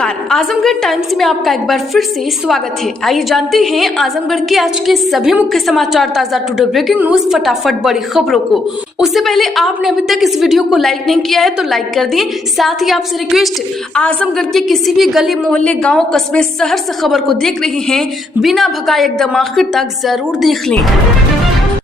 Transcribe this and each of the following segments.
नमस्कार, आजमगढ़ टाइम्स में आपका एक बार फिर से स्वागत है। आइए जानते हैं आजमगढ़ के आज के सभी मुख्य समाचार, ताजा टुडे ब्रेकिंग न्यूज, फटाफट बड़ी खबरों को। उससे पहले आपने अभी तक इस वीडियो को लाइक नहीं किया है तो लाइक कर दें। साथ ही आपसे रिक्वेस्ट, आजमगढ़ के किसी भी गली मोहल्ले गाँव कस्बे शहर से खबर को देख रहे हैं बिना भगाए एकदम आखिर तक जरूर देख लें।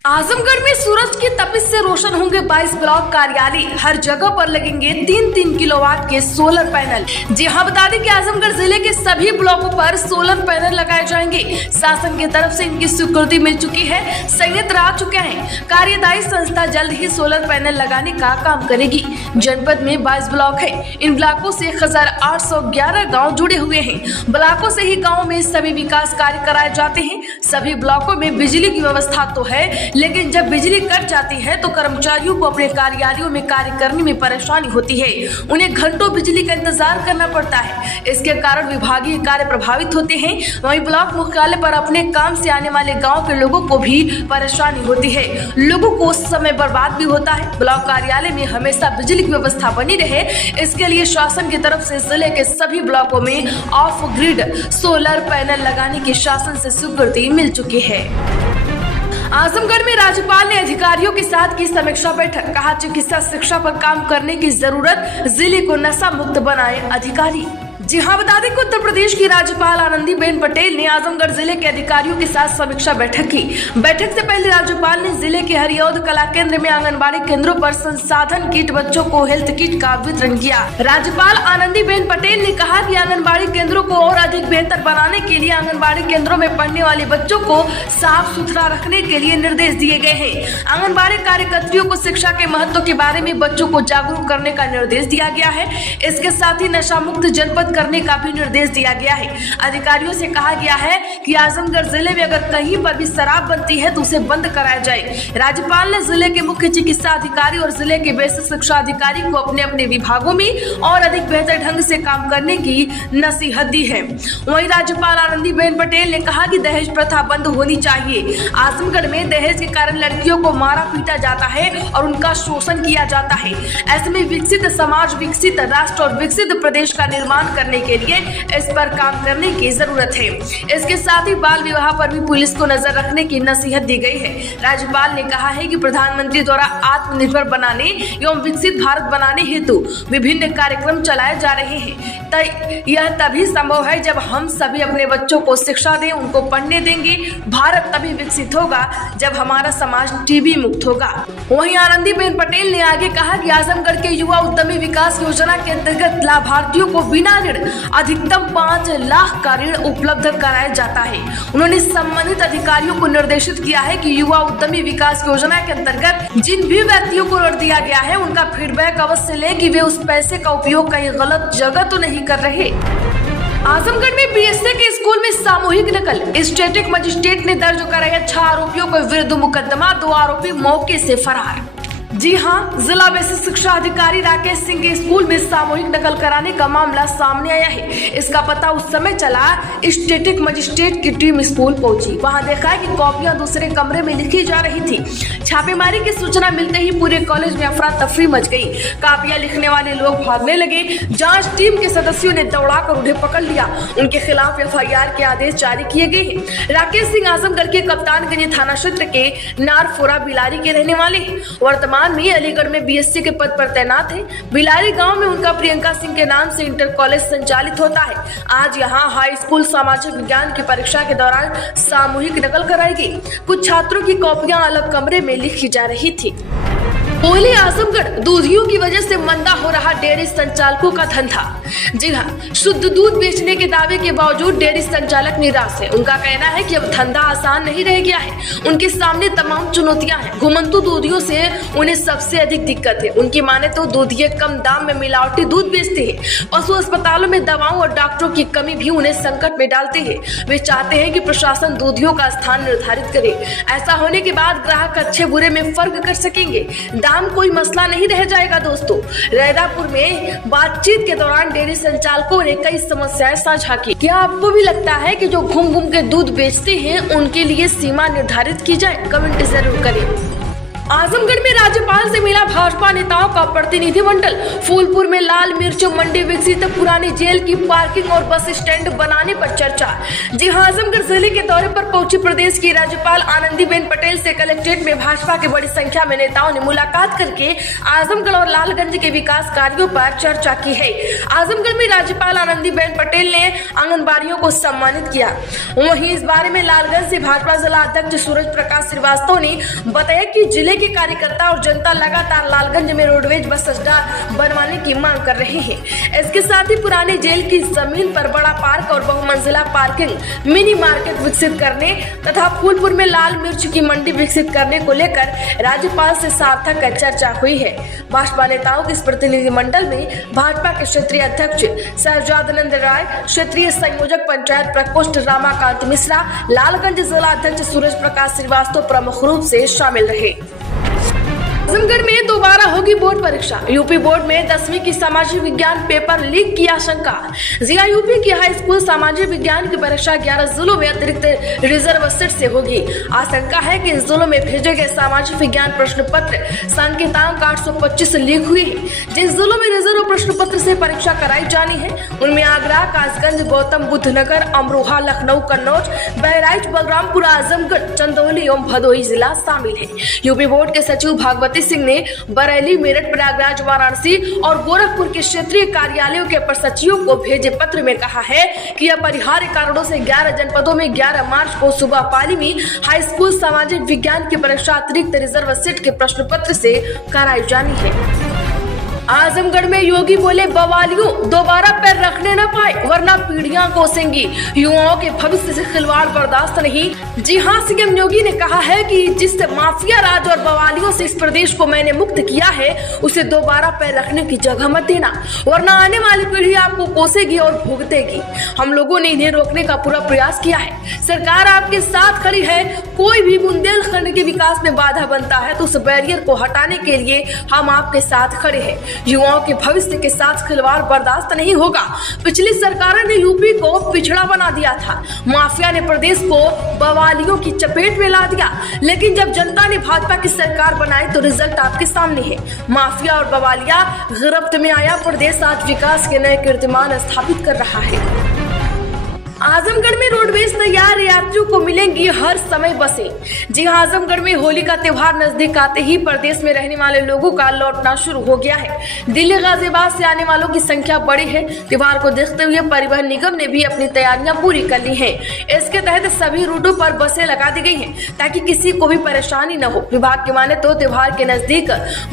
आजमगढ़ में सूरज की तपिश से रोशन होंगे 22 ब्लॉक कार्यालय, हर जगह पर लगेंगे 3-3 किलोवाट के सोलर पैनल। जी हां, बता दें कि आजमगढ़ जिले के सभी ब्लॉकों पर सोलर पैनल लगाए जाएंगे। शासन की तरफ से इनकी स्वीकृति मिल चुकी है, संयंत्र आ चुके हैं। कार्यदायी संस्था जल्द ही सोलर पैनल लगाने का काम करेगी। जनपद में 22 ब्लॉक है, इन ब्लॉकों से 1811 गाँव जुड़े हुए हैं। ब्लॉकों से ही गाँव में सभी विकास कार्य कराए जाते हैं। सभी ब्लॉकों में बिजली की व्यवस्था तो है, लेकिन जब बिजली कट जाती है तो कर्मचारियों को अपने कार्यालयों में कार्य करने में परेशानी होती है। उन्हें घंटों बिजली का इंतजार करना पड़ता है। इसके कारण विभागीय कार्य प्रभावित होते हैं। वहीं ब्लॉक मुख्यालय पर अपने काम से आने वाले गांव के लोगों को भी परेशानी होती है। लोगों को समय बर्बाद भी होता है। ब्लॉक कार्यालय में हमेशा बिजली की व्यवस्था बनी रहे, इसके लिए शासन की तरफ से जिले के सभी ब्लॉकों में ऑफ ग्रिड सोलर पैनल लगाने की शासन से स्वीकृति मिल चुकी है। आजमगढ़ में राज्यपाल ने अधिकारियों के साथ की समीक्षा बैठक, कहा चिकित्सा शिक्षा पर काम करने की जरूरत, जिले को नशा मुक्त बनाए अधिकारी। जी हाँ, बता दें कि उत्तर प्रदेश की राज्यपाल आनंदीबेन पटेल ने आजमगढ़ जिले के अधिकारियों के साथ समीक्षा बैठक की। बैठक से पहले राज्यपाल ने जिले के हरियौद कला केंद्र में आंगनबाड़ी केंद्रों पर संसाधन किट, बच्चों को हेल्थ किट का वितरण किया। राज्यपाल आनंदीबेन पटेल ने कहा कि आंगनबाड़ी केंद्रों को और अधिक बेहतर बनाने के लिए आंगनबाड़ी केंद्रों में पढ़ने वाले बच्चों को साफ सुथरा रखने के लिए निर्देश दिए गए हैं। आंगनबाड़ी कार्यकर्तियों को शिक्षा के महत्व के बारे में बच्चों को जागरूक करने का निर्देश दिया गया है। इसके साथ ही नशा मुक्त जनपद करने का भी निर्देश दिया गया है। अधिकारियों से कहा गया है कि आजमगढ़ जिले में अगर कहीं पर भी शराब बनती है तो उसे बंद कराया जाए। राज्यपाल ने जिले के मुख्य चिकित्सा अधिकारी और जिले के बेसिक शिक्षा अधिकारी को अपने अपने विभागों में और अधिक बेहतर ढंग से काम करने की नसीहत दी है। वहीं राज्यपाल आनंदीबेन पटेल ने कहा कि दहेज प्रथा बंद होनी चाहिए। आजमगढ़ में दहेज के कारण लड़कियों को मारा पीटा जाता है और उनका शोषण किया जाता है। ऐसे में विकसित समाज, विकसित राष्ट्र और विकसित प्रदेश का निर्माण करने के लिए इस पर काम करने की जरूरत है। इसके साथ ही बाल विवाह पर भी पुलिस को नजर रखने की नसीहत दी गई है। राज्यपाल ने कहा है कि प्रधानमंत्री द्वारा आत्मनिर्भर बनाने एवं विकसित भारत बनाने हेतु विभिन्न कार्यक्रम चलाए जा रहे हैं। यह तभी संभव है जब हम सभी अपने बच्चों को शिक्षा दें, उनको पढ़ने देंगे। भारत तभी विकसित होगा जब हमारा समाज टीबी मुक्त होगा। वहीं आनंदीबेन पटेल ने आगे कहा कि आजमगढ़ के युवा उद्यमी विकास योजना के अंतर्गत लाभार्थियों को बिना ऋण अधिकतम 5 लाख का ऋण उपलब्ध कराया जाता है। उन्होंने संबंधित अधिकारियों को निर्देशित किया है कि युवा उद्यमी विकास योजना के अंतर्गत जिन भी व्यक्तियों को ऋण दिया गया है उनका फीडबैक अवश्य लें कि वे उस पैसे का उपयोग कहीं गलत जगह तो नहीं कर रहे। आजमगढ़ में बीएसए के स्कूल में सामूहिक नकल, स्टेटिक मजिस्ट्रेट ने दर्ज कराया 6 आरोपियों के विरुद्ध मुकदमा, 2 आरोपी मौके से फरार। जी हां, जिला बेसिक शिक्षा अधिकारी राकेश सिंह के स्कूल में सामूहिक नकल कराने का मामला सामने आया है। इसका पता उस समय चला स्टेटिक मजिस्ट्रेट की टीम स्कूल पहुंची। वहां देखा कि कॉपियां दूसरे कमरे में लिखी जा रही थी। छापेमारी की सूचना मिलते ही पूरे कॉलेज में अफरा तफरी मच गई। कॉपियां लिखने वाले लोग भागने लगे। जांच टीम के सदस्यों ने दौड़ाकर उन्हें पकड़ लिया। उनके खिलाफ FIR के आदेश जारी किए गए हैं। राकेश सिंह आजमगढ़ के कप्तानगंज थाना क्षेत्र के नारफोरा बिलारी के रहने वाले हैं। वर्तमान में अलीगढ़ में BSc के पद पर तैनात है। बिलारी गांव में उनका प्रियंका सिंह के नाम से इंटर कॉलेज संचालित होता है। आज यहां हाई स्कूल सामाजिक विज्ञान की परीक्षा के दौरान सामूहिक नकल कराई गई। कुछ छात्रों की कॉपियां अलग कमरे में लिखी जा रही थी। बोले आजमगढ़, दूधियों की वजह से मंदा हो रहा डेयरी संचालकों का धंधा। जी हाँ, शुद्ध दूध बेचने के दावे के बावजूद डेयरी संचालक निराश है। उनका कहना है कि अब धंधा आसान नहीं रह गया है। उनके सामने तमाम चुनौतियां हैं। घुमंतु दूधियों से उन्हें सबसे अधिक दिक्कत है। उनकी माने तो दूधिये कम दाम में मिलावटी दूध बेचते हैं। पशु अस्पतालों में दवाओं और डॉक्टरों की कमी भी उन्हें संकट में डालते हैं। वे चाहते हैं कि प्रशासन दूधियों का स्थान निर्धारित करे। ऐसा होने के बाद ग्राहक अच्छे बुरे में फर्क कर सकेंगे। दाम कोई मसला नहीं रह जाएगा। दोस्तों, रैदापुर में बातचीत के दौरान डेयरी संचालकों ने कई समस्याएं साझा की। क्या आपको भी लगता है कि जो घूम घूम के दूध बेचते हैं उनके लिए सीमा निर्धारित की जाए? कमेंट जरूर करें। आजमगढ़ में राज्यपाल से मिला भाजपा नेताओं का प्रतिनिधिमंडल। फूलपुर में लाल मिर्च मंडी विकसित, पुरानी जेल की पार्किंग और बस स्टैंड बनाने पर चर्चा। जी हां, आजमगढ़ जिले के दौरे पर पहुंची प्रदेश की राज्यपाल आनंदीबेन पटेल से कलेक्ट्रेट में भाजपा के बड़ी संख्या में नेताओं ने मुलाकात करके आजमगढ़ और लालगंज के विकास कार्यों पर चर्चा की है। आजमगढ़ में राज्यपाल आनंदीबेन पटेल ने आंगनबाड़ियों को सम्मानित किया। वहीं इस बारे में लालगंज से भाजपा जिला अध्यक्ष सूरज प्रकाश श्रीवास्तव ने बताया कि जिले के कार्यकर्ता और जनता लगातार लालगंज में रोडवेज बस अड्डा बनवाने की मांग कर रहे हैं। इसके साथ ही पुराने जेल की जमीन पर बड़ा पार्क और बहुमंजिला पार्किंग, मिनी मार्केट विकसित करने तथा फूलपुर में लाल मिर्च की मंडी विकसित करने को लेकर राज्यपाल से सार्थक चर्चा हुई है। भाजपा नेताओं के इस प्रतिनिधिमंडल में भाजपा के क्षेत्रीय अध्यक्ष सहजानंद राय, क्षेत्रीय संयोजक पंचायत प्रकोष्ठ रामाकांत मिश्रा, लालगंज जिला अध्यक्ष सूरज प्रकाश श्रीवास्तव प्रमुख रूप से शामिल रहे। आजमगढ़ में दोबारा होगी बोर्ड परीक्षा। यूपी बोर्ड में 10वीं की सामाजिक विज्ञान पेपर लीक की आशंका। जिला यूपी की हाई स्कूल सामाजिक विज्ञान की परीक्षा 11 जिलों में अतिरिक्त रिजर्व सीट से होगी। आशंका है कि इन जिलों में भेजे गए सामाजिक विज्ञान प्रश्न पत्र सांकेतांक 825 लीक हुए हैं। जिन जिलों में रिजर्व प्रश्न पत्र से परीक्षा कराई जानी है उनमें आगरा, कासगंज, गौतम बुद्ध नगर, अमरोहा, लखनऊ, कन्नौज, बहराइच, बलरामपुर, आजमगढ़, चंदौली एवं भदोही जिला शामिल है। यूपी बोर्ड के सचिव भागवती सिंह ने बरेली, मेरठ, प्रयागराज, वाराणसी और गोरखपुर के क्षेत्रीय कार्यालयों के प्रसचिवों को भेजे पत्र में कहा है कि अपरिहार्य कारणों से 11 जनपदों में 11 मार्च को सुबह पाली में हाई स्कूल सामाजिक विज्ञान की परीक्षा अतिरिक्त रिजर्व सीट के प्रश्न पत्र से कराई जानी है। आजमगढ़ में योगी बोले, बवालियों दोबारा पैर रखने न पाए वरना पीढ़ियां कोसेंगी। युवाओं के भविष्य से खिलवाड़ बर्दाश्त नहीं। जी हां, सीएम योगी ने कहा है कि जिस माफिया राज और बवालियों से इस प्रदेश को मैंने मुक्त किया है उसे दोबारा पैर रखने की जगह मत देना, वरना आने वाली पीढ़ी आपको कोसेगी और भुगतेगी। हम लोगों ने इन्हें रोकने का पूरा प्रयास किया है। सरकार आपके साथ खड़ी है। कोई भी बुंदेलखंड के विकास में बाधा बनता है तो उस बैरियर को हटाने के लिए हम आपके साथ खड़े हैं। युवाओं के भविष्य के साथ खिलवाड़ बर्दाश्त नहीं होगा। पिछली सरकार ने यूपी को पिछड़ा बना दिया था। माफिया ने प्रदेश को बवालियों की चपेट में ला दिया, लेकिन जब जनता ने भाजपा की सरकार बनाई तो रिजल्ट आपके सामने है। माफिया और बवालिया गिरफ्त में आया। प्रदेश आज विकास के नए कीर्तिमान स्थापित कर रहा है। आजमगढ़ में रोडवेज तैयार, यात्रियों को मिलेंगी हर समय बसें। जी हां, आजमगढ़ में होली का त्योहार नजदीक आते ही प्रदेश में रहने वाले लोगों का लौटना शुरू हो गया है। दिल्ली, गाजियाबाद से आने वालों की संख्या बड़ी है। त्योहार को देखते हुए परिवहन निगम ने भी अपनी तैयारियां पूरी कर ली है। इसके तहत सभी रूटों पर बसें लगा दी गई हैं ताकि किसी को भी परेशानी न हो। विभाग की माने तो त्योहार के नजदीक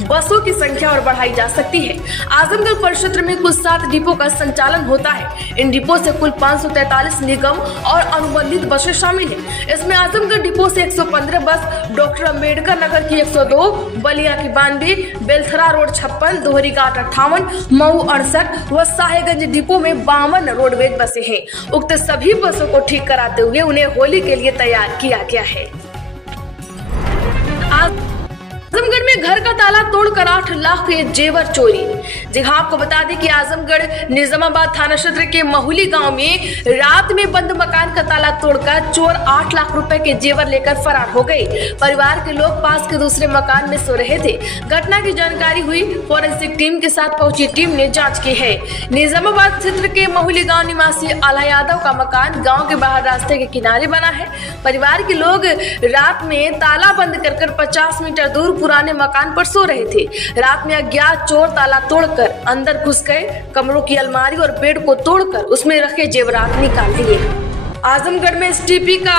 बसों की संख्या और बढ़ाई जा सकती है। आजमगढ़ परिक्षेत्र में कुल 7 डिपो का संचालन होता है। इन डिपो से कुल 543 निगम और अनुबंधित बसें शामिल हैं। इसमें आजमगढ़ डिपो से 115 बस, डॉक्टर अंबेडकर नगर की 102, बलिया की 92, बेलथरा रोड 56, दोहरी घाट 58, मऊ 68 व साहेबगंज डिपो में 52 रोडवेज बसें हैं। उक्त सभी बसों को ठीक कराते हुए उन्हें होली के लिए तैयार किया गया है। आजमगढ़ में घर का ताला तोड़कर 8 लाख के जेवर चोरी। जी हां, आपको बता दें कि आजमगढ़ निजामाबाद थाना क्षेत्र के महुली गांव में रात में बंद मकान का ताला तोड़कर चोर 8 लाख रुपए के जेवर लेकर फरार हो गए। परिवार के लोग पास के दूसरे मकान में सो रहे थे। घटना की जानकारी हुई। फोरेंसिक टीम के साथ पहुंची टीम ने जाँच की है। निजामाबाद क्षेत्र के महुली गाँव निवासी आला यादव का मकान गाँव के बाहर रास्ते के किनारे बना है। परिवार के लोग रात में ताला बंद कर 50 मीटर दूर पुराने मकान पर सो रहे थे। रात में अज्ञात चोर ताला तोड़कर अंदर घुस गए। कमरों की अलमारी और बेड को तोड़कर उसमें रखे जेवरात निकाल दिए। आजमगढ़ में एसटीपी का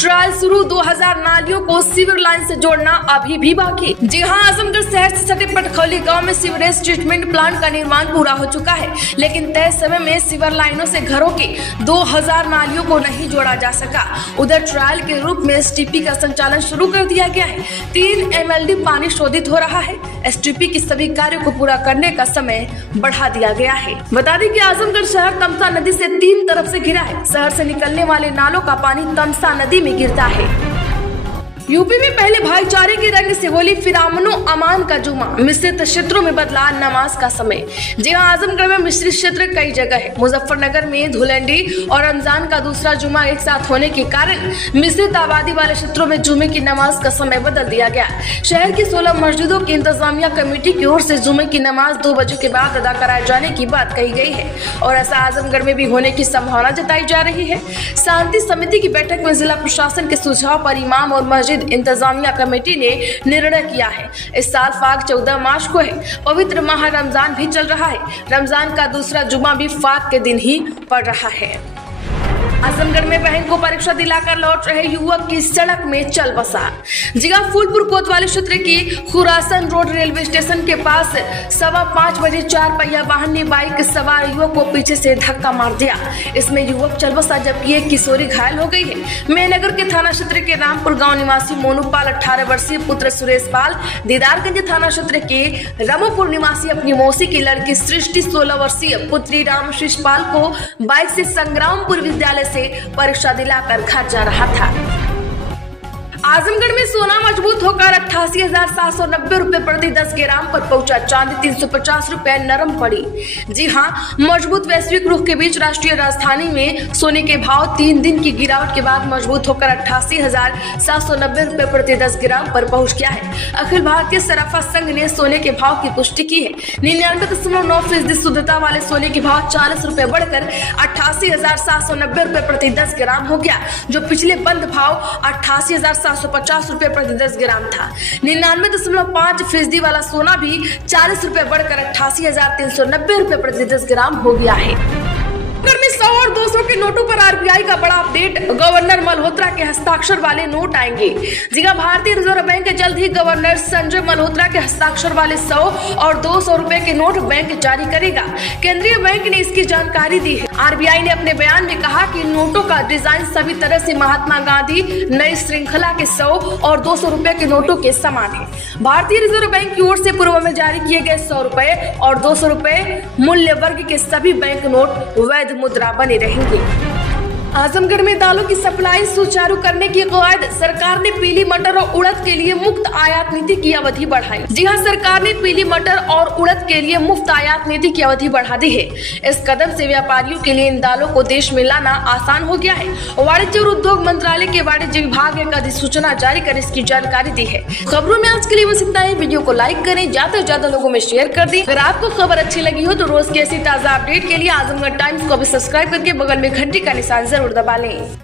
ट्रायल शुरू। 2000 नालियों को सीवर लाइन से जोड़ना अभी भी बाकी। जी हां, आजमगढ़ शहर से सटे पटखौली गांव में सीवरेज ट्रीटमेंट प्लांट का निर्माण पूरा हो चुका है, लेकिन तय समय में सीवर लाइनों से घरों के 2000 नालियों को नहीं जोड़ा जा सका। उधर ट्रायल के रूप में एसटीपी का संचालन शुरू कर दिया गया है। 3 MLD पानी शोधित हो रहा है। एसटीपी की सभी कार्यों को पूरा करने का समय बढ़ा दिया गया है। बता दें कि आजमगढ़ शहर तमसा नदी से 3 तरफ से घिरा है। शहर से निकलने वाले नालों का पानी तमसा नदी में गिरता है। यूपी में पहले भाईचारे के रंग से होली, फिर अमनो अमान का जुमा, मिश्रित क्षेत्रों में बदला नमाज का समय। जी हां, आजमगढ़ में मिश्रित क्षेत्र कई जगह है। मुजफ्फरनगर में धुलंडी और रमजान का दूसरा जुमा एक साथ होने के कारण मिश्रित आबादी वाले क्षेत्रों में जुमे की नमाज का समय बदल दिया गया। शहर की 16 मस्जिदों की इंतजामिया कमेटी की ओर से जुमे की नमाज 2 बजे के बाद अदा कराए जाने की बात कही गई है और ऐसा आजमगढ़ में भी होने की संभावना जताई जा रही है। शांति समिति की बैठक में जिला प्रशासन के सुझाव पर इमाम और मस्जिद इंतजामिया कमेटी ने निर्णय किया है। इस साल फाग 14 मार्च को है। पवित्र माह रमजान भी चल रहा है। रमजान का दूसरा जुमा भी फाग के दिन ही पड़ रहा है। आजमगढ़ में बहन को परीक्षा दिलाकर लौट रहे युवक की सड़क में चल बसा। जिला फूलपुर कोतवाली क्षेत्र की खुरासन रोड रेलवे स्टेशन के पास 5:15 बजे 4 पहिया वाहन ने बाइक सवार युवक को पीछे से धक्का मार दिया। इसमें युवक चल बसा जबकि एक किशोरी घायल हो गई है। मेहनगर के थाना क्षेत्र के रामपुर गांव निवासी मोनू पाल 18 वर्षीय पुत्र सुरेश पाल, दीदारगंज थाना क्षेत्र के रमोपुर निवासी अपनी मौसी की लड़की सृष्टि 16 वर्षीय पुत्री रामशीष पाल को बाइक से संग्रामपुर विद्यालय से परीक्षा दिलाकर घर जा रहा था। आजमगढ़ में सोना मजबूत होकर 88,790 रुपए प्रति 10 ग्राम पर पहुंचा। चांदी 350 रुपए नरम पड़ी। जी हां, मजबूत वैश्विक रुख के बीच राष्ट्रीय राजधानी में सोने के भाव 3 दिन की गिरावट के बाद मजबूत होकर 88,790 रुपए प्रति 10 ग्राम पर पहुंच गया है। अखिल भारतीय सराफा संघ ने सोने के भाव की पुष्टि की है। 99.9% शुद्धता वाले सोने के भाव 40 रुपए बढ़कर 88,790 रुपए प्रति 10 ग्राम हो गया, जो पिछले बंद भाव 88,750 रुपए प्रति 10 ग्राम था। 99.5% वाला सोना भी 40 रुपए बढ़कर 88,390 रुपए प्रति 10 ग्राम हो गया है। में 100 और 200 के नोटों पर आरबीआई का बड़ा अपडेट। गवर्नर मल्होत्रा के हस्ताक्षर वाले नोट आएंगे। जिला भारतीय रिजर्व बैंक जल्द ही गवर्नर संजय मल्होत्रा के हस्ताक्षर वाले 100 और 200 रुपए के नोट बैंक जारी करेगा। केंद्रीय बैंक ने इसकी जानकारी दी है। आरबीआई ने अपने बयान में कहा कि नोटों का डिजाइन सभी तरह से महात्मा गांधी नई श्रृंखला के 100 और 200 रुपए के नोटों के समान है। भारतीय रिजर्व बैंक की ओर से पूर्व में जारी किए गए 100 रुपए और 200 रुपए मूल्य वर्ग के सभी बैंक नोट वैध मुद्रा बने रहेंगे। आजमगढ़ में दालों की सप्लाई सुचारू करने की कवायद। सरकार ने पीली मटर और उड़द के लिए मुफ्त आयात नीति की अवधि बढ़ाई। जी हां, सरकार ने पीली मटर और उड़द के लिए मुफ्त आयात नीति की अवधि बढ़ा दी है। इस कदम से व्यापारियों के लिए इन दालों को देश में लाना आसान हो गया है। वाणिज्य और उद्योग मंत्रालय के वाणिज्य विभाग ने एक अधिसूचना जारी कर इसकी जानकारी दी है। खबरों में आज के लिए बस इतना ही। वीडियो को लाइक करें, ज्यादा से ज्यादा लोगों में शेयर कर दें। अगर आपको खबर अच्छी लगी हो तो रोज की ऐसी ताजा अपडेट के लिए आजमगढ़ टाइम्स को भी सब्सक्राइब करके बगल में घंटी का निशान जरूर दबा लें।